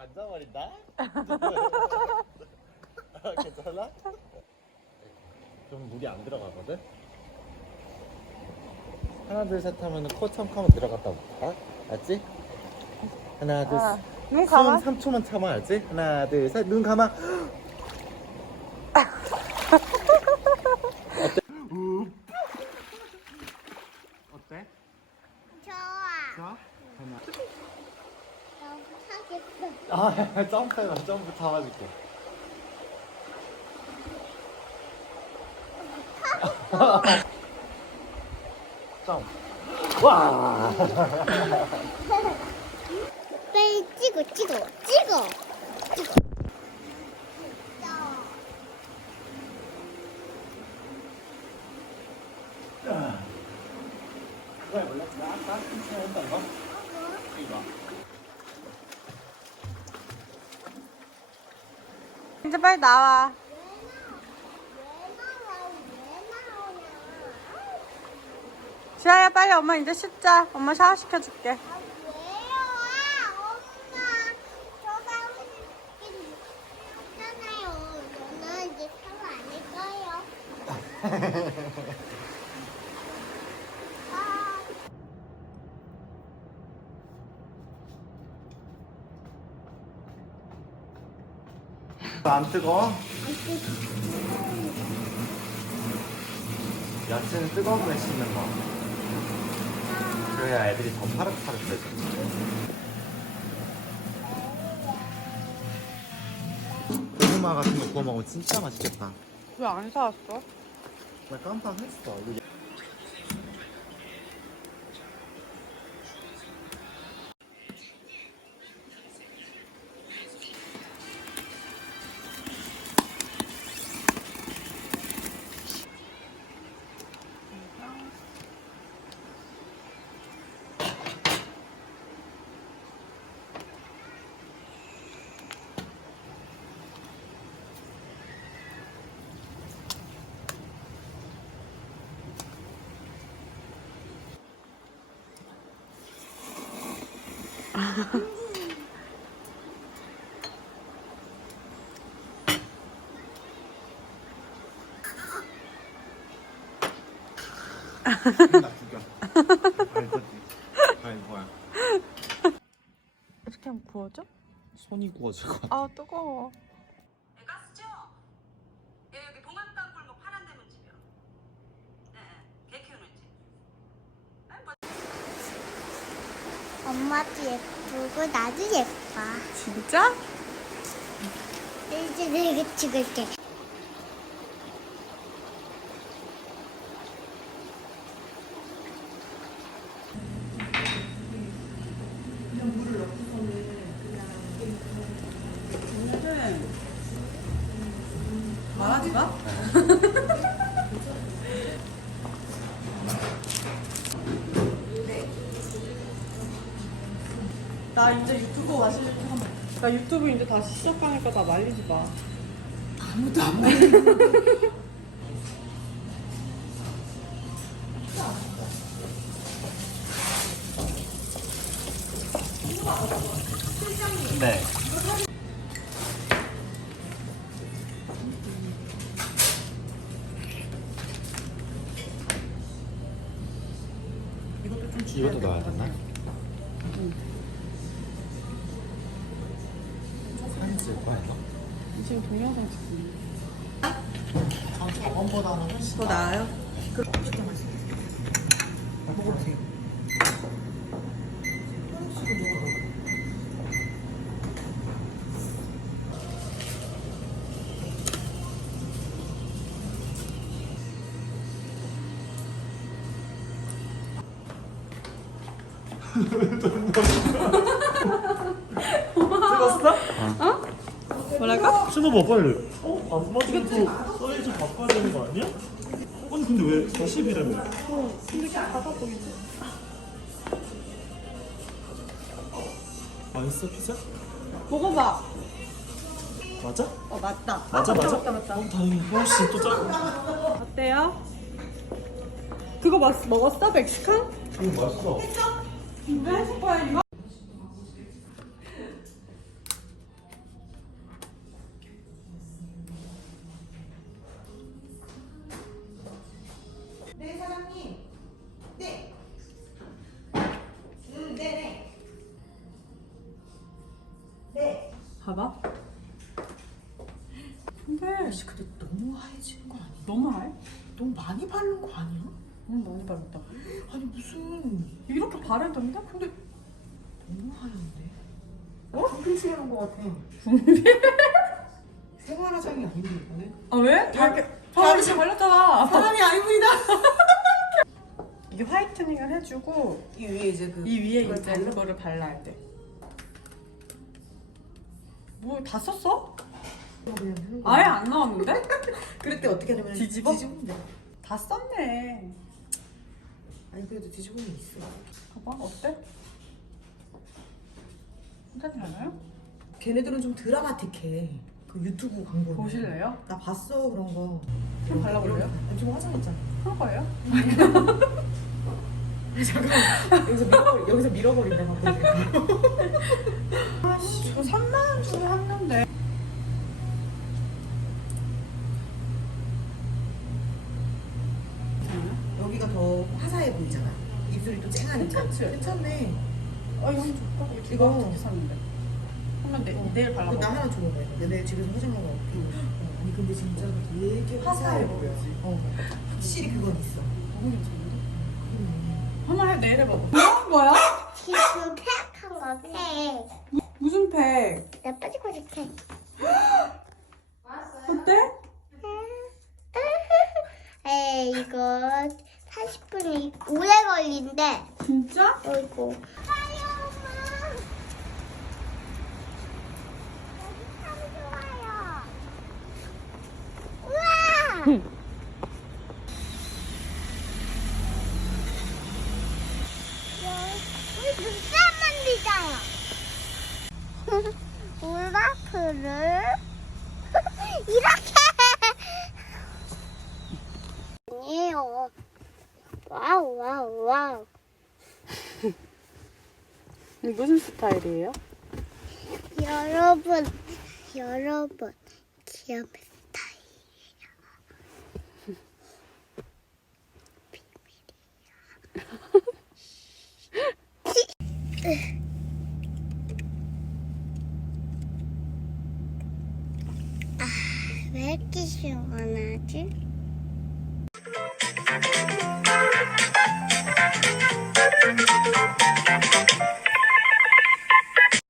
앉아버린다? 괜찮아? 좀 물이 안 들어가거든? 하나 둘 셋 하면 코 참하면 들어갔다 볼까? 알지? 하나 둘 아, 셋. 눈 감아. 3초만 참아 알지? 하나 둘 셋 눈 감아 어때? 우. 어때? 좋아. 좋아? 너무 타겠어. 아 점프해봐 점프 잡아줄게 점프 와 빨리 찍어, 찍어. 찍어. 그거 해볼래? 나 아까 했던 거? 이거 이제 빨리 나와. 지아야 빨리 엄마 이제 씻자. 엄마 샤워 시켜줄게. 아, 왜요? 아, 엄마. 저 다음에 있잖아요. 저는 이제 샤워 안 할 거예요. 아, 안 뜨거? 야채는 뜨거운 물에 씻는 거 그래야 애들이 더 파릇파릇해져 고구마 같은 거 구워 먹으면 진짜 맛있겠다 왜 안 사왔어? 나 깜빡했어 이거 나 죽여 알거지 아이 뭐야 이렇게 하면 구워져? 손이 구워지고 아 뜨거워. 가스죠? 예, 여기 동안땅 골목 파란 대문 집이요. 네, 개 키우는 집. 아니, 뭐 엄마도 예쁘고 나도 예뻐. 진짜? 이제 내가 찍을게. 나 이제 유튜브 다시 나 유튜브 이제 다시 시작하니까 나 말리지 마. 아무도 안 말해. 네 이것도 좀 이것도 넣어야 되나? 사 거야 이거? 지금 동영상 찍고 있는 아, 저번보다는 훨씬 더 나아요? 뭐랄까? 신어봐 빨리 어? 안 맞으면 또 사이즈 바꿔야 되는 거 아니야? 아니 근데 왜 40이라며 근데 그냥 받아 보이지. 맛있어 피자? 먹어봐. 맞아? 어 맞다. 맞아 맞아? 맞다 맞다. 어 다행이야 혹시 또 짜고 어때요? 그거 맛 먹었어? 멕시칸? 이거 맛있어 왜 해줄 거야 이거? 봐봐. 근데 씨 근데 너무 하얘지는 거 아니야? 너무 하얘? 너무 많이 바른 거 아니야? 응 많이 바랐다. 아니 무슨 이렇게 바르던데? 근데 너무 하얀데? 어? 핑크칠한 거 같아. 생활화장이 아닌데 이거는? 아 왜? 다 이렇게 다 이렇게 발랐잖아. 사람이 아닙니다. 이게 화이트닝을 해주고 이 위에 이제 그 이 위에 이제? 그거를 발라야 돼. 뭐다 썼어? 아예 안 나왔는데? 그럴 때 어떻게 하냐면 뒤집어? 뒤집으면 돼. 다 썼네. 아니 그래도 뒤집으면 있어. 봐봐 어때? 괜찮지 않아요? 걔네들은 좀 드라마틱해. 그 유튜브 광고. 보실래요? 나 봤어 그런 거. 좀 발라볼래요? 좀 화장했잖아. 할 거예요? 잠깐 여기서 밀어버리 여기서 밀어버린다 막. 아씨 이거 3만 원 주고 샀는데 여기가 더 화사해 보이잖아. 입술이 또 쨍하니까. 괜찮지? 괜찮네. 아 이거 좋다 이거 이거. 두개 샀는데 한번 내, 내일 그거 발라봐 나 하나 줘봐. 근데 내 집에서 화장하고 없고. 어, 아니 근데 진짜 되게 화사해 보여. 어, 확실히 그건 있어. 너무 괜찮은 한번 해 내일 해봐봐 뭐 하는 거야? 지금 팩한 거 팩. 무슨 팩? 나 빠지고 싶어. 어때? 에 이거 40분이 오래 걸린대. 진짜? 어이구. 빨리 엄마. 여기 참 좋아요. 우와. 우리 눈썹 만들자요. 울바프를 이렇게 아니에요. 와우 와우 와우. 무슨 스타일이에요? 여러분, 여러분, 귀여운 스타일이에요. 비밀이에 Belki şu anacı.